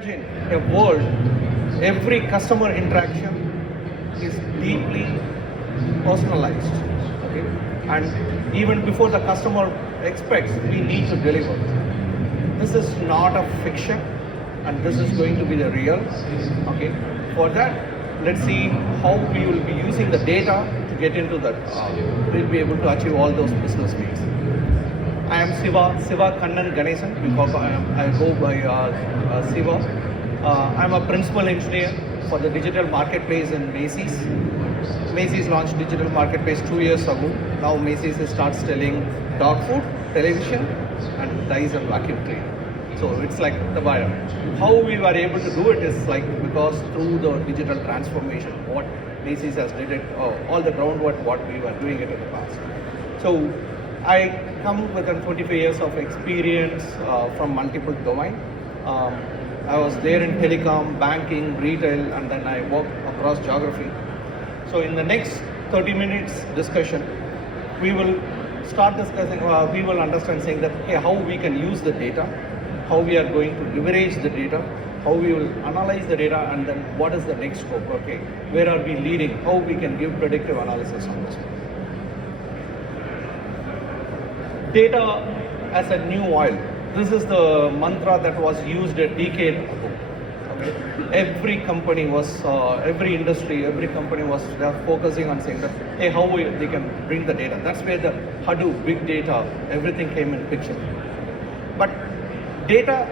imagine a world, every customer interaction is deeply personalized, okay? And even before the customer expects, we need to deliver. This is not a fiction, and this is going to be the real, okay? For that, let's see how we will be using the data to get into that. We'll be able to achieve all those business needs. I am Siva Kannan Ganesan. I go by Siva. I'm a principal engineer for the digital marketplace in Macy's. Macy's launched digital marketplace 2 years ago. Now Macy's starts selling dog food, television, and dyes and vacuum cleaner. So it's like the buyer. How we were able to do it is like because through the digital transformation, what Macy's has did it, all the groundwork what we were doing it in the past. So I come with 25 years of experience from multiple domains. I was there in telecom, banking, retail, and then I worked across geography. So in the next 30 minutes discussion, we will start discussing, we will understand saying that hey, how we can use the data, how we are going to leverage the data, how we will analyze the data, and then what is the next scope, okay? Where are we leading, how we can give predictive analysis on this. Data as a new oil. This is the mantra that was used a decade ago. Okay? Every company was, every industry, every company was focusing on saying that, hey, how they can bring the data. That's where the Hadoop, big data, everything came in picture. But data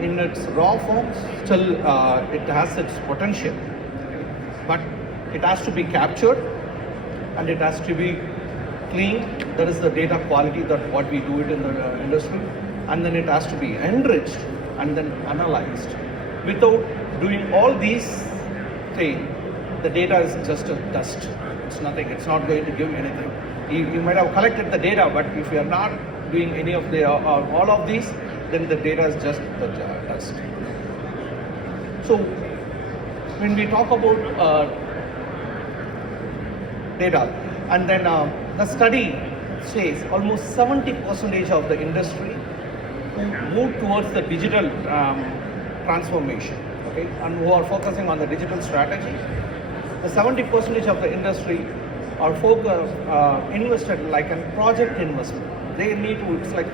in its raw form, still it has its potential. But it has to be captured and it has to be cleaned. That is the data quality that what we do it in the industry. And then it has to be enriched and then analyzed. Without doing all these things, the data is just a dust. It's nothing. It's not going to give anything. You might have collected the data, but if you are not doing any of the all of these, then the data is just the dust. So when we talk about data, and then the study says almost 70% of the industry move towards the digital transformation, okay, and who are focusing on the digital strategy. The 70% of the industry are invested like a project investment. They need to, it's like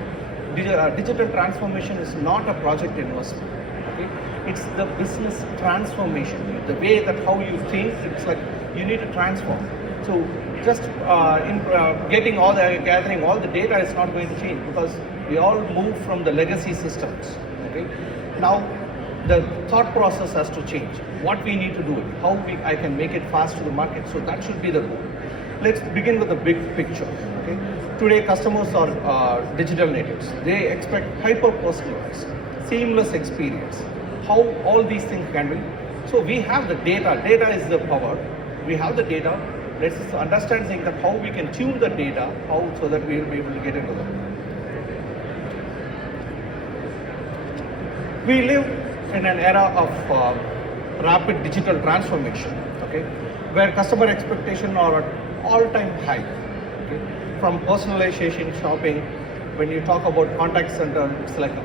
digital transformation is not a project investment, okay? It's the business transformation, the way that how you think, it's like you need to transform. So just gathering all the data is not going to change because we all move from the legacy systems, okay? Now the thought process has to change. What we need to do, how I can make it fast to the market. So that should be the goal. Let's begin with the big picture, okay? Today customers are digital natives. They expect hyper-personalized, seamless experience. How all these things can be. So we have the data. Data is the power. We have the data. Let's understand saying that how we can tune the data, how so that we will be able to get into that. We live in an era of rapid digital transformation, okay, where customer expectations are at all-time high. Okay? From personalization shopping, when you talk about contact center, it's like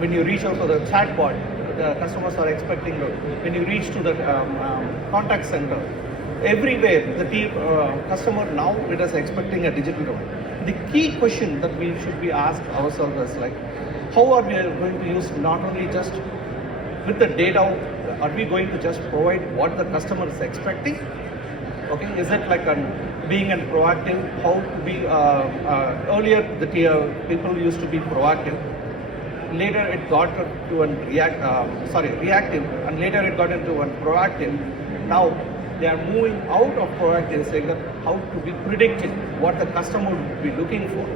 when you reach out to the chatbot, the customers are expecting, when you reach to the contact center, everywhere the customer now it is expecting a digital domain. The key question that we should be asked ourselves is like, how are we going to use not only just with the data, are we going to just provide what the customer is expecting? Okay, is it like being an proactive? How to be earlier the people used to be proactive. Later it got to an reactive, and later it got into an proactive. Now they are moving out of proactive, saying that how to be predictive, what the customer would be looking for.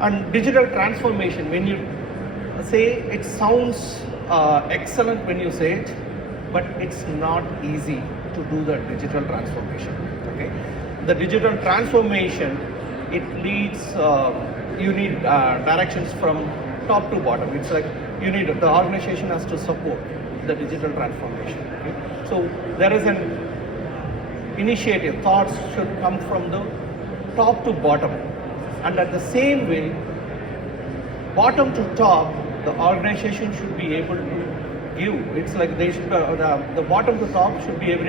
And digital transformation, when you say it sounds excellent when you say it, but it's not easy to do the digital transformation. Okay, the digital transformation, it leads. You need directions from top to bottom. It's like you need the organization has to support the digital transformation. Okay? So there is an initiative. Thoughts should come from the top to bottom, and at the same way, bottom to top, the organization should be able to give. It's like they should, the bottom to top should be able,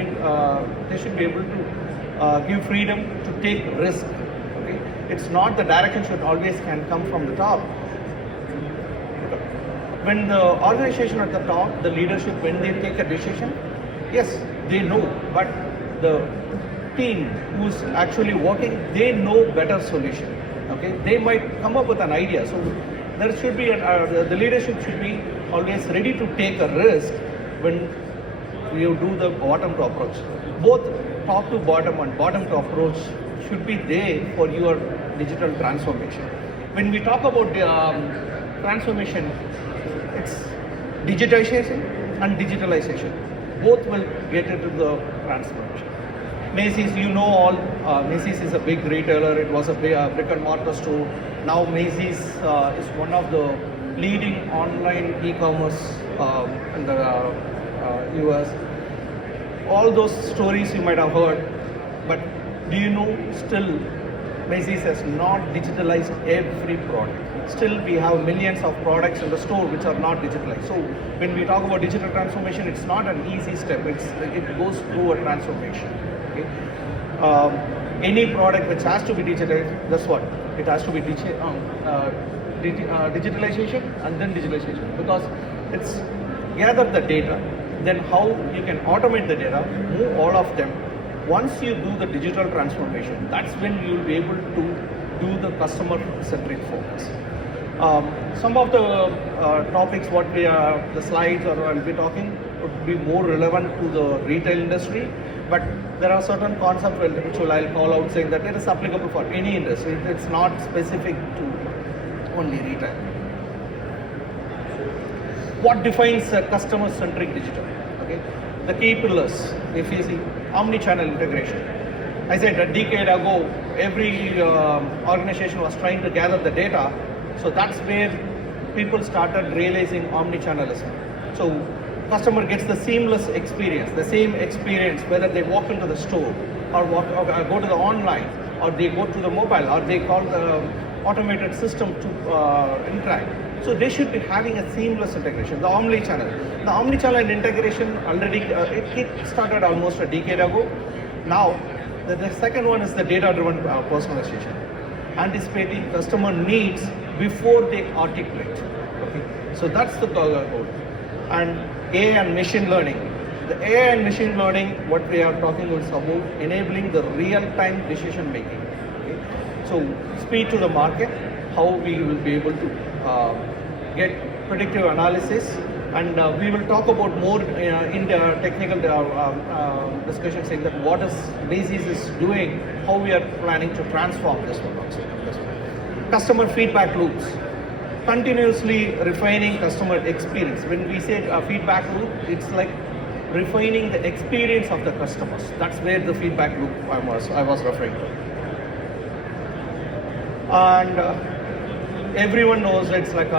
they should be able to give freedom to take risk. Okay, it's not the direction should always can come from the top. When the organization at the top, the leadership, when they take a decision, yes, they know, but the team who's actually working, they know better solution. Okay, they might come up with an idea. So there should be the leadership should be always ready to take a risk when you do the bottom to approach. Both top to bottom and bottom to approach should be there for your digital transformation. When we talk about transformation, it's digitization and digitalization. Both will get into the transformation. Macy's, you know all, Macy's is a big retailer. It was a brick and mortar store. Now Macy's is one of the leading online e-commerce in the US. All those stories you might have heard, but do you know still Macy's has not digitalized every product. Still we have millions of products in the store which are not digitalized. So when we talk about digital transformation, it's not an easy step. It goes through a transformation. Okay? Any product which has to be digitalized, that's what? It has to be digitalization and then digitalization, because it's gather the data, then how you can automate the data, move all of them. Once you do the digital transformation, that's when you'll be able to do the customer-centric focus. Some of the topics, what we are, the slides or I'll be talking, would be more relevant to the retail industry, but there are certain concepts which I'll call out saying that it is applicable for any industry. It's not specific to only retail. What defines a customer-centric digital? Okay, the key pillars, if you see, omni-channel integration. I said a decade ago, every organization was trying to gather the data, so that's where people started realizing omni-channelism. So customer gets the seamless experience, the same experience whether they walk into the store or go to the online, or they go to the mobile, or they call the automated system to interact. So they should be having a seamless integration, the omni-channel. The omni-channel integration already, it started almost a decade ago. Now, the second one is the data-driven personalization, anticipating customer needs before they articulate. Okay? So that's the goal. And AI and machine learning. The AI and machine learning, what we are talking is about enabling the real-time decision making. Okay? So speed to the market, how we will be able to get predictive analysis, and we will talk about more in the technical discussion, saying that what is Macy's is doing, how we are planning to transform this one also. Customer feedback loops, continuously refining customer experience. When we say feedback loop, it's like refining the experience of the customers. That's where the feedback loop I was referring to. And everyone knows it's like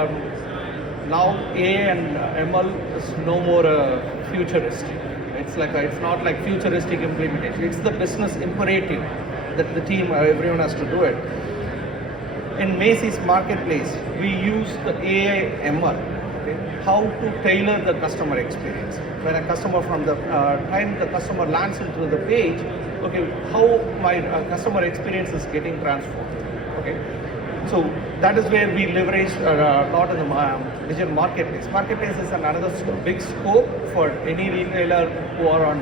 now AI and ML is no more futuristic. It's like it's not like futuristic implementation. It's the business imperative that the team, everyone has to do it. In Macy's marketplace, we use the AI ML, okay, how to tailor the customer experience. When a customer, from the time the customer lands into the page, okay, how my customer experience is getting transformed. Okay, so that is where we leverage a lot in the digital marketplace. Marketplace is another big scope for any retailer who are on,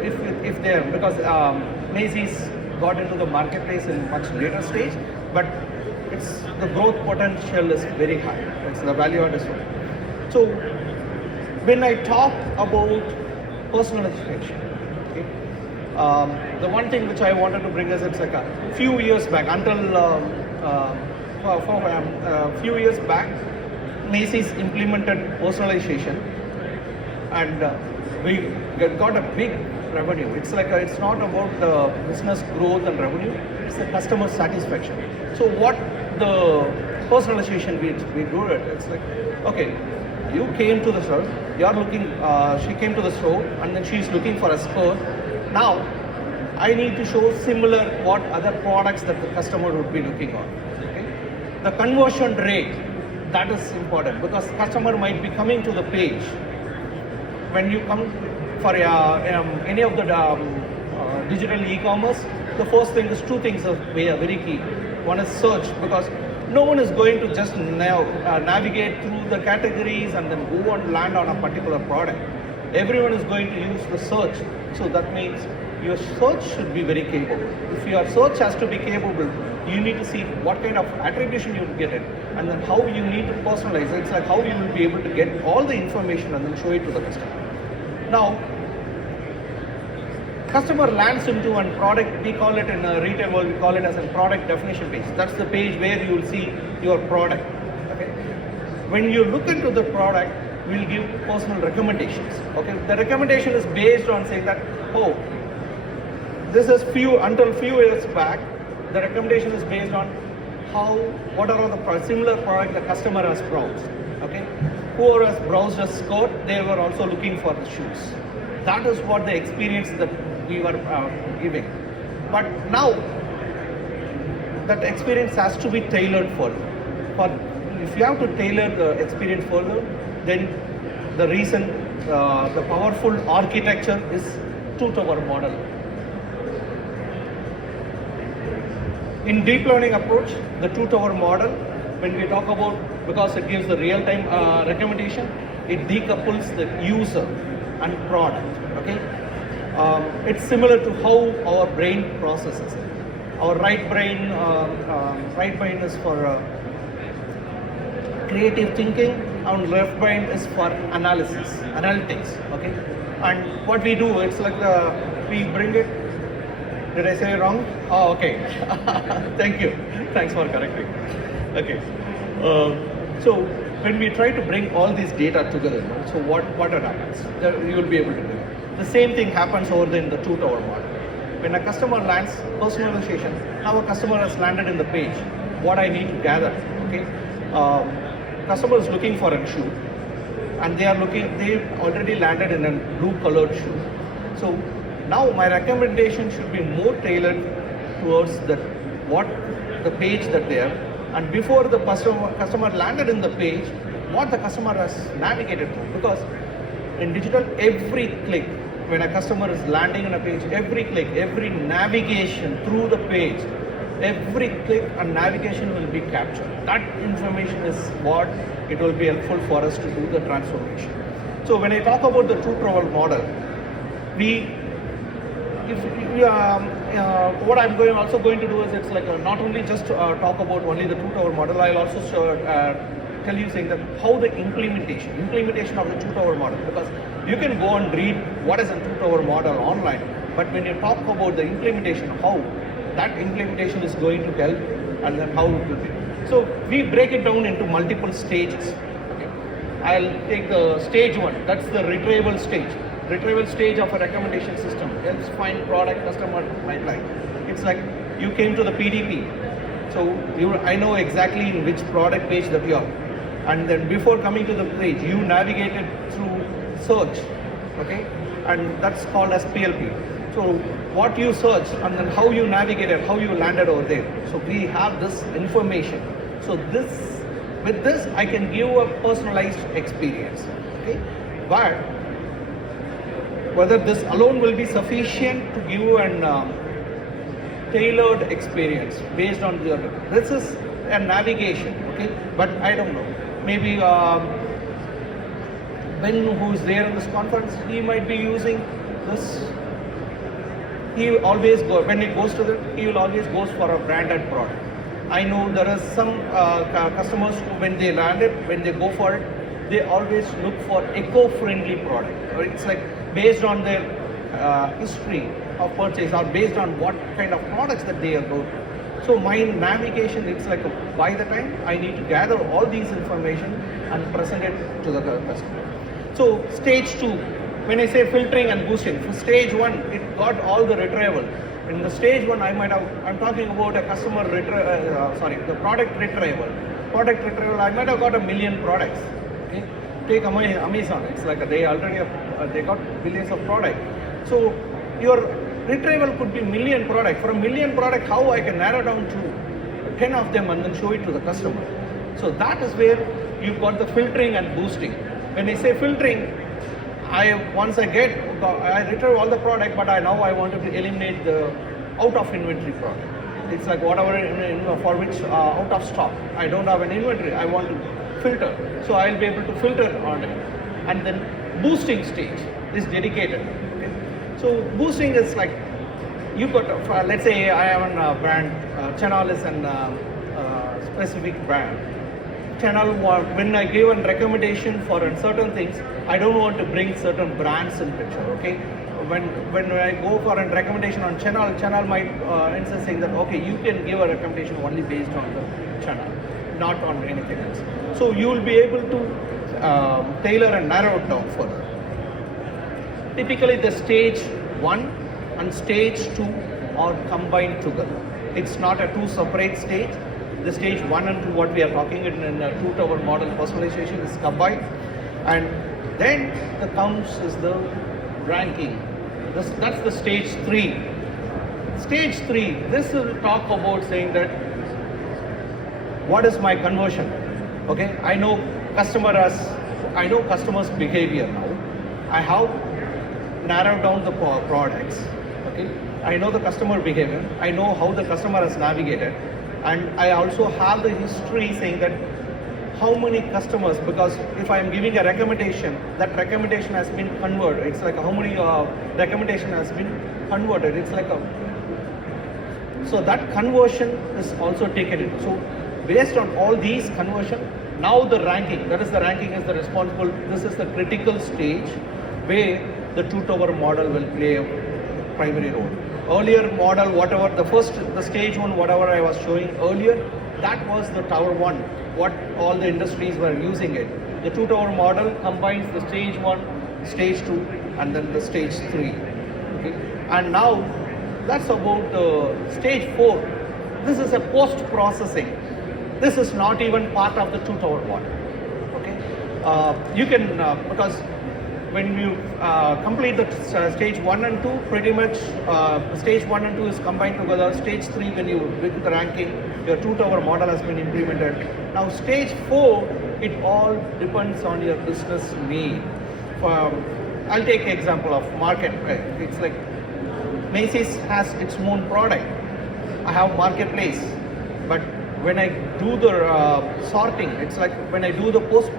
if they are, because Macy's got into the marketplace in much later stage, but it's the growth potential is very high. It's the value add is high. So when I talk about personalization, okay, the one thing which I wanted to bring is, it's like a few years back, until a few years back, Macy's implemented personalization, and we got a big revenue. It's like it's not about the business growth and revenue, it's the customer satisfaction. So what the personalization we do it, it's like, okay, you came to the store, you're looking, she came to the store and then she's looking for a skirt. Now I need to show similar what other products that the customer would be looking on. Okay? The conversion rate That is important because customer might be coming to the page. When you come for any of the digital e-commerce, the first thing is two things are very key. One is search, because no one is going to just navigate through the categories and then go and land on a particular product. Everyone is going to use the search. So that means your search should be very capable. If your search has to be capable, you need to see what kind of attribution you get it, and then how you need to personalize it. It's like how you will be able to get all the information and then show it to the customer. Now, customer lands into one product, we call it in a retail world, we call it as a product definition page. That's the page where you will see your product. Okay? When you look into the product, we'll give personal recommendations. Okay? The recommendation is based on saying that, oh, this is until few years back, the recommendation is based on what are all the similar product the customer has browsed. Okay? Whoever has browsed a skirt, they were also looking for the shoes. That is what the experience that we were giving. But now, that experience has to be tailored further. If you have to tailor the experience further, then the powerful architecture is two-tower model. In deep learning approach, the two-tower model, when we talk about, because it gives the real-time recommendation, it decouples the user and product. Okay, it's similar to how our brain processes it. Our right brain is for creative thinking, and left brain is for analytics. Okay, and what we do, it's like we bring it. Did I say it wrong? Oh, okay. Thank you. Thanks for correcting. Okay. So when we try to bring all these data together, so what happens? You will be able to do it. The same thing happens over in the two-tower model. When a customer lands, personalization, how a customer has landed in the page, what I need to gather. Okay. Customer is looking for a shoe, and they already landed in a blue-colored shoe. So now my recommendation should be more tailored towards the page that they are, and before the customer landed in the page, what the customer has navigated through. Because in digital, every click, when a customer is landing on a page, every click, every navigation through the page, every click and navigation will be captured. That information is what it will be helpful for us to do the transformation. So when I talk about the two-tower model, what I'm also going to do is, it's like not only just talk about only the two-tower model, I'll also tell you saying that how the implementation of the two-tower model, because you can go and read what is a two-tower model online, but when you talk about the implementation, how that implementation is going to help and then how it will be. So we break it down into multiple stages. Okay. I'll take the stage one, that's the retrieval stage. Retrieval stage of a recommendation system helps find product customer pipeline. It's like you came to the PDP, so I know exactly in which product page that you are, and then before coming to the page, you navigated through search, okay, and that's called as PLP. So what you search and then how you navigated, how you landed over there. So we have this information. So with this, I can give a personalized experience, okay, but whether this alone will be sufficient to give an tailored experience based on this is a navigation, okay, but I don't know, maybe Ben, who is there in this conference, he might be using this. He always when it goes to he will always goes for a branded product. I know there are some customers who, when they land it, when they go for it, they always look for eco-friendly product. It's like based on their history of purchase or based on what kind of products that they are going to. So my navigation, it's like by the time I need to gather all these information and present it to the customer. So stage two, when I say filtering and boosting, for stage one, it got all the retrieval. In the stage one, I'm talking about a customer the product retrieval. Product retrieval, I might have got 1 million products. Okay? Take Amazon, it's like they got billions of products. So your retrieval could be 1 million products. For 1 million product, how I can narrow down to 10 of them and then show it to the customer. So that is where you've got the filtering and boosting. When I say filtering, once I retrieve all the product, but now I want to eliminate the out of inventory product. It's like whatever for which out of stock. I don't have an inventory. I want to filter, so I'll be able to filter on it. And then boosting stage is dedicated. Okay? So boosting is like you got let's say I have a brand. Channel is a specific brand. Channel, when I give a recommendation for certain things, I don't want to bring certain brands in picture. Okay, when I go for a recommendation on channel might insist saying that okay, you can give a recommendation only based on the channel, not on anything else. So you will be able to tailor and narrow it down further. Typically, the stage 1 and stage 2 are combined together. It's not a two separate stage. The stage 1 and 2, what we are talking in a two-tower model personalization is combined. And then the comes is the ranking. That's the stage 3. Stage 3, this will talk about saying that what is my conversion? Okay, I know customers' behavior now. I have narrowed down the products. Okay, I know the customer behavior. I know how the customer has navigated. And I also have the history saying that how many customers, because if I am giving a recommendation, that recommendation has been converted. It's like how many recommendation has been converted. It's like so that conversion is also taken in. So based on all these conversion, now the ranking, that is the ranking is the responsible, this is the critical stage where the two-tower model will play a primary role. Earlier model, whatever, the stage 1, whatever I was showing earlier, that was the tower 1, what all the industries were using it. The two-tower model combines the stage 1, stage 2, and then the stage 3. Okay? And now, that's about the stage 4. This is a post-processing. This is not even part of the two-tower model. Okay? You can, because when you complete the stage 1 and 2, pretty much stage 1 and 2 is combined together. Stage 3, when you with the ranking, your two-tower model has been implemented. Now stage 4, it all depends on your business need. I'll take an example of market. It's like Macy's has its own product. I have marketplace, but when I do the sorting, it's like when I do the post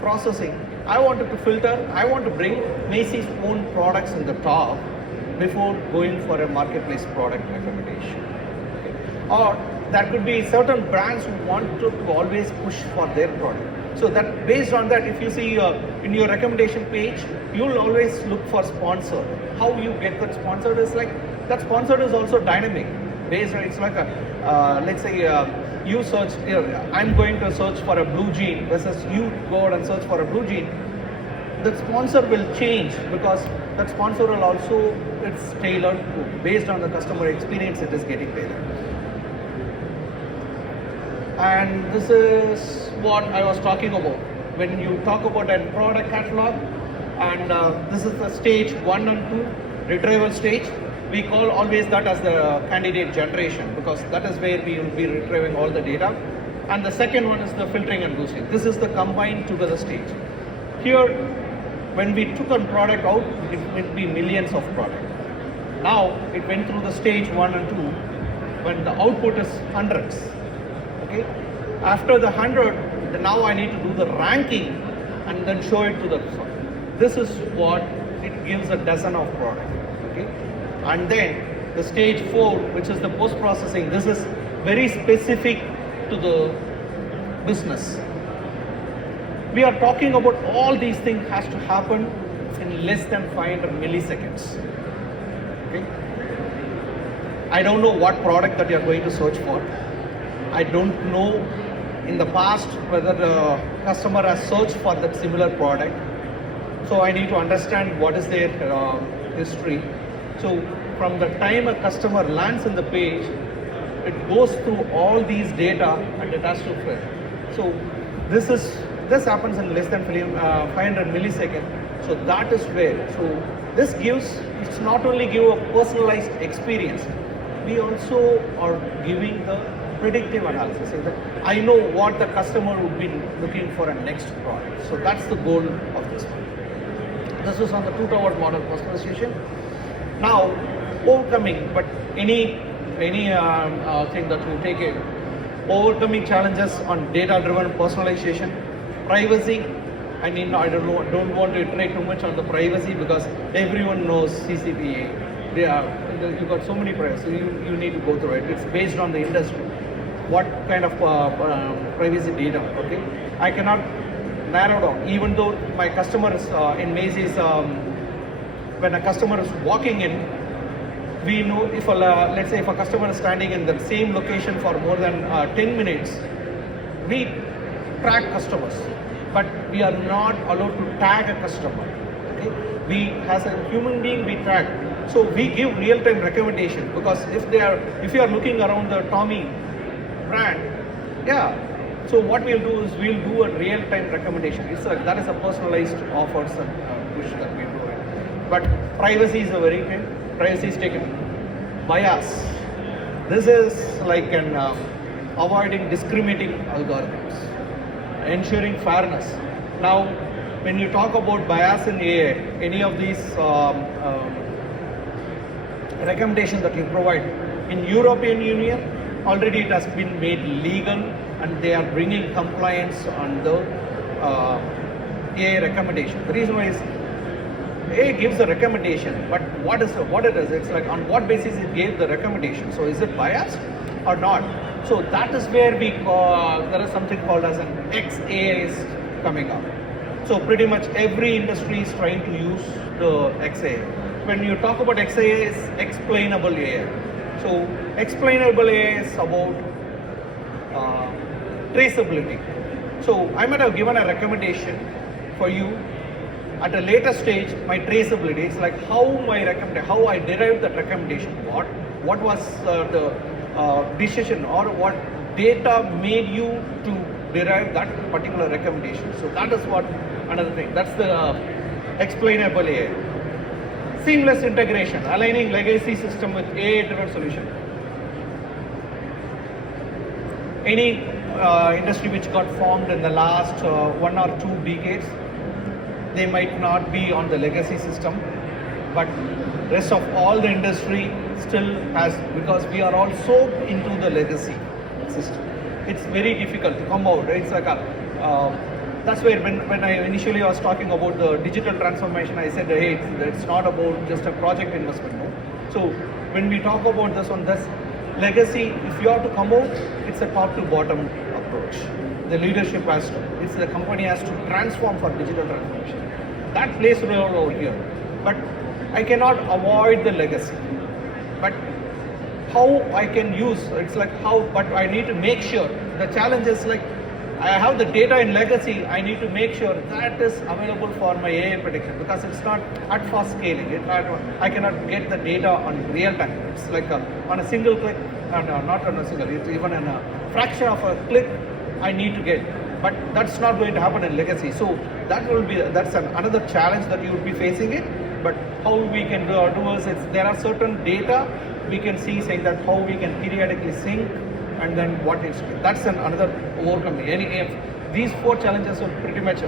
processing, I wanted to filter, I want to bring Macy's own products in the top before going for a marketplace product recommendation. Okay. Or there could be certain brands who want to always push for their product. So that based on that, if you see in your recommendation page, you'll always look for sponsor. How you get that sponsored is like, that sponsored is also dynamic. Based on, it's like a, let's say, you search, I'm going to search for a blue jean versus you go out and search for a blue jean, the sponsor will change because that sponsor will also, it's tailored to, based on the customer experience, it is getting tailored. And this is what I was talking about. When you talk about a product catalog, and this is the stage 1 and 2, retrieval stage. We call always that as the candidate generation because that is where we will be retrieving all the data. And the second one is the filtering and boosting. This is the combined together stage. Here, when we took a product out, it would be millions of products. Now, it went through the stage 1 and 2 when the output is hundreds. Okay? After the 100, now I need to do the ranking and then show it to the customer. This is what it gives a dozen of products. Okay? And then the stage 4, which is the post-processing, this is very specific to the business. We are talking about all these things has to happen in less than 500 milliseconds. Okay? I don't know what product that you are going to search for. I don't know in the past whether the customer has searched for that similar product. So I need to understand what is their history. So from the time a customer lands in the page, it goes through all these data and it has to fill. So this happens in less than 500 milliseconds. So that is where. So this gives, it's not only give a personalized experience, we also are giving the predictive analysis. So that I know what the customer would be looking for a next product. So that's the goal of this one. This is on the two-tower model personalization. Now, overcoming, but any thing that you take it, overcoming challenges on data-driven personalization, privacy. I mean, I don't want to iterate too much on the privacy because everyone knows CCPA. You've got so many privacy, you need to go through it. It's based on the industry. What kind of privacy data, okay? I cannot narrow down, even though my customers in Macy's, when a customer is walking in, we know if let's say if a customer is standing in the same location for more than 10 minutes, we track customers, but we are not allowed to tag a customer. Okay? We, as a human being, we track. So we give real-time recommendation because if you are looking around the Tommy brand, yeah. So what we'll do is we'll do a real-time recommendation. That is a personalized offers and push that we do it. But privacy is a very thing. Privacy is taken. Bias. This is like an avoiding discriminating algorithms, ensuring fairness. Now, when you talk about bias in AI, any of these recommendations that you provide in European Union, already it has been made legal, and they are bringing compliance on the AI recommendation. The reason why is AI gives a recommendation, but what it is, it's like on what basis it gave the recommendation. So is it biased or not? So that is where there is something called as an XAI is coming up. So pretty much every industry is trying to use the XAI. When you talk about XAI, it's explainable AI. So explainable AI is about traceability. So I might have given a recommendation for you. At a later stage, my traceability is like how I derived that recommendation. What was the decision or what data made you to derive that particular recommendation. So that is what another thing. That's the explainable AI. Seamless integration, aligning legacy system with AI-driven solution. Any industry which got formed in the last 1 or 2 decades, they might not be on the legacy system, but rest of all the industry still has, because we are all so into the legacy system. It's very difficult to come out. It's like that's where when I initially was talking about the digital transformation, I said, hey, it's not about just a project investment. No? So when we talk about this legacy, if you have to come out, it's a top to bottom approach. The leadership the company has to transform for digital transformation. That plays a role over here. But I cannot avoid the legacy. But how I can use, but I need to make sure. The challenge is like, I have the data in legacy, I need to make sure that is available for my AI prediction because it's not at fast scaling. I cannot get the data on real time. It's like on a single click, not on a single, it's even in a fraction of a click I need to get. But that's not going to happen in legacy. So that's another challenge that you would be facing it. But how we can do is there are certain data we can see saying that how we can periodically sync and then what is that's another overcoming. These 4 challenges are pretty much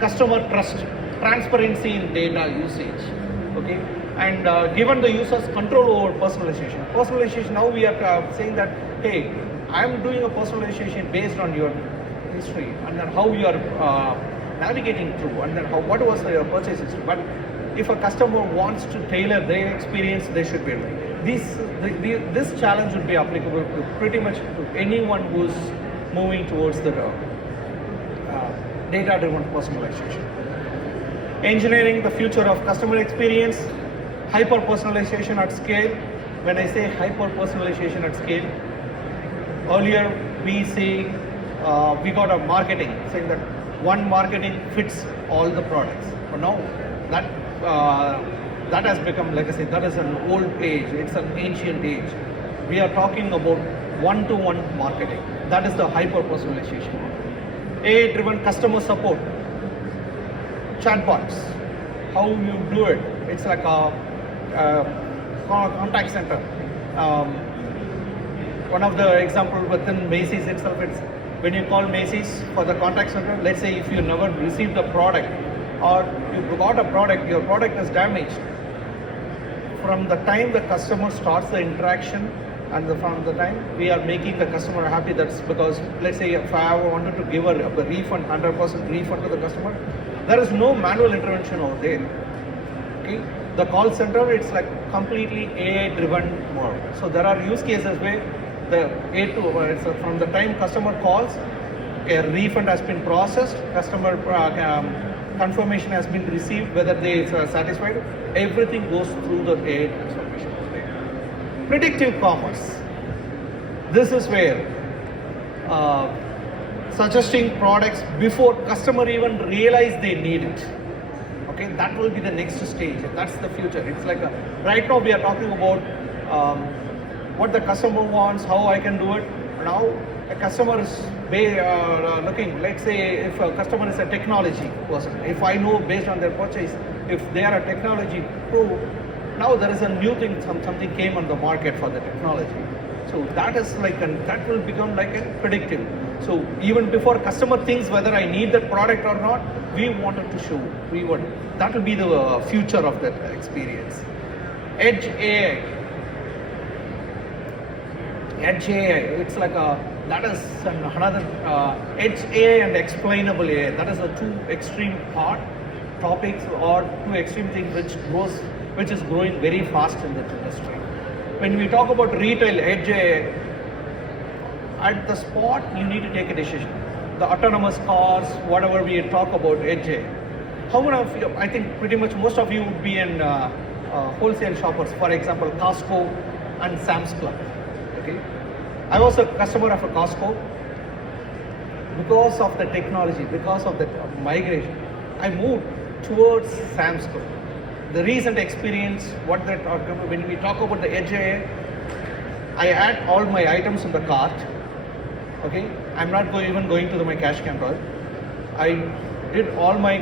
customer trust, transparency in data usage, okay, and given the user's control over personalization. Personalization, now we are saying that, hey, I'm doing a personalization based on your history and then how you are navigating through and then what was your purchase history. But if a customer wants to tailor their experience, they should be able to. This challenge would be applicable to pretty much to anyone who's moving towards the data-driven personalization. Engineering the future of customer experience, hyper-personalization at scale. When I say hyper-personalization at scale, earlier we we got a marketing saying that one marketing fits all the products. But now that has become legacy. That is an old age. It's an ancient age. We are talking about one-to-one marketing. That is the hyper-personalization. AI-driven customer support. Chatbots. How you do it. It's like a contact center. one of the example within Macy's itself, it's when you call Macy's for the contact center, let's say if you never received a product or you got a product, your product is damaged. From the time the customer starts the interaction and from the time we are making the customer happy, that's because, let's say if I wanted to give a refund, 100% refund to the customer, there is no manual intervention over there. Okay? The call center, it's like completely AI driven more. So there are use cases where the from the time customer calls, a refund has been processed, customer confirmation has been received, whether they are satisfied, everything goes through the AI transformation. Predictive commerce. This is where suggesting products before customer even realize they need it. Okay, that will be the next stage. That's the future. It's like right now we are talking about what the customer wants, how I can do it. Now a customer is looking, let's say if a customer is a technology person, if I know based on their purchase, if they are a technology pro, now there is a new thing, something came on the market for the technology. So that is like, that will become like a predictive. So even before customer thinks whether I need that product or not, we wanted to show, that will be the future of that experience. Edge AI. Edge AI, it's like that is another, Edge AI and explainable AI, that is the two extreme topics or two extreme things which is growing very fast in this industry. When we talk about retail Edge AI, at the spot you need to take a decision. The autonomous cars, whatever we talk about Edge AI. How many of you, I think pretty much most of you would be in wholesale shoppers, for example, Costco and Sam's Club. Okay, I was a customer of a Costco. Because of the technology, because of the migration, I moved towards Sam's Club. The recent experience, when we talk about the Edge AI, I add all my items in the cart. Okay, I'm not even going to my cash counter. I did all my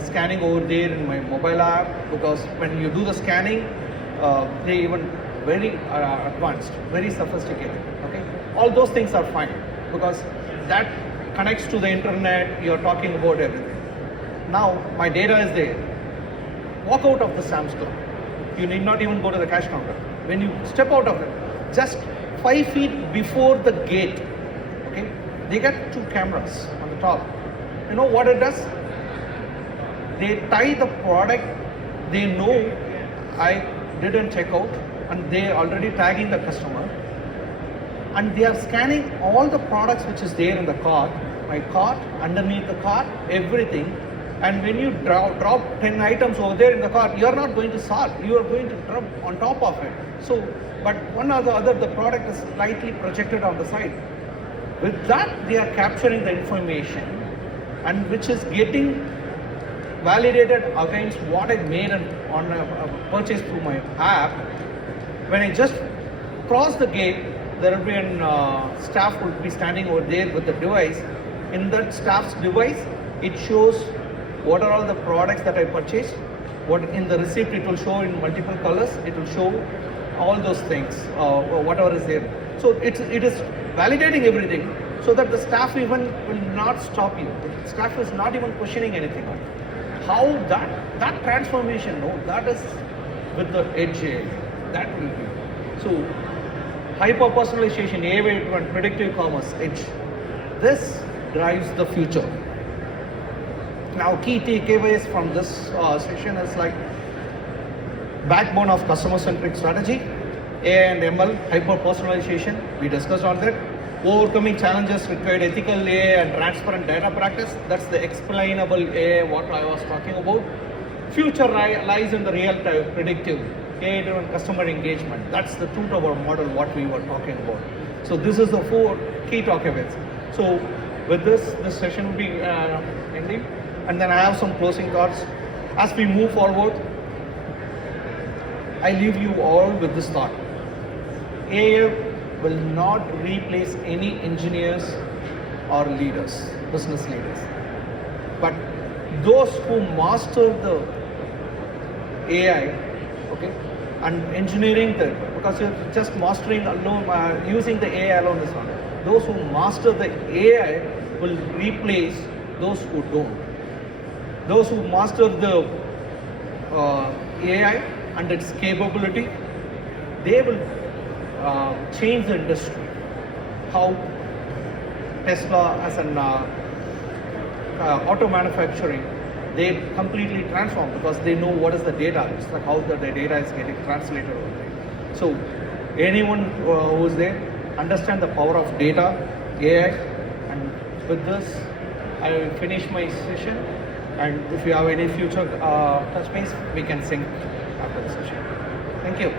scanning over there in my mobile app, because when you do the scanning, they even very advanced, very sophisticated. Okay, all those things are fine because that connects to the internet. You're talking about everything. Now my data is there. Walk out of the Sam's Club. You need not even go to the cash counter. When you step out of it, just 5 feet before the gate, okay, they get 2 cameras on the top. You know what it does? They tie the product. They know I didn't check out, and they are already tagging the customer. And they are scanning all the products which is there in the cart, my cart, underneath the cart, everything. And when you drop 10 items over there in the cart, you are not going to sort, you are going to drop on top of it. So, but one or the other, the product is slightly projected on the side. With that, they are capturing the information, and which is getting validated against what I made on a purchase through my app. When I just cross the gate, there will be a staff will be standing over there with the device. In that staff's device, it shows what are all the products that I purchased. What in the receipt it will show in multiple colors. It will show all those things, whatever is there. So it is validating everything, so that the staff even will not stop you. The staff is not even questioning anything. How that transformation? No, that is with the Edge AI. That will be. So hyper personalization, AI and predictive commerce, Edge. This drives the future. Now, key takeaways from this session is like backbone of customer-centric strategy, AI and ML, hyper-personalization, we discussed on that. Overcoming challenges required ethical AI and transparent data practice, that's the explainable AI, what I was talking about. Future lies in the real-time predictive, AI-driven customer engagement. That's the truth of our model, what we were talking about. So this is the 4 key takeaways. So with this session will be ending. And then I have some closing thoughts. As we move forward, I leave you all with this thought. AI will not replace any engineers or leaders, business leaders. But those who master the AI, okay, and engineering the because you're just mastering alone, using the AI alone is not. Those who master the AI will replace those who don't. Those who master the AI and its capability, they will change the industry. How Tesla as an auto manufacturing, they completely transform because they know what is the data. It's like how the data is getting translated over there. So anyone who's there, understand the power of data, AI, and with this, I will finish my session. And if you have any future touch base, we can sync after the session. Thank you.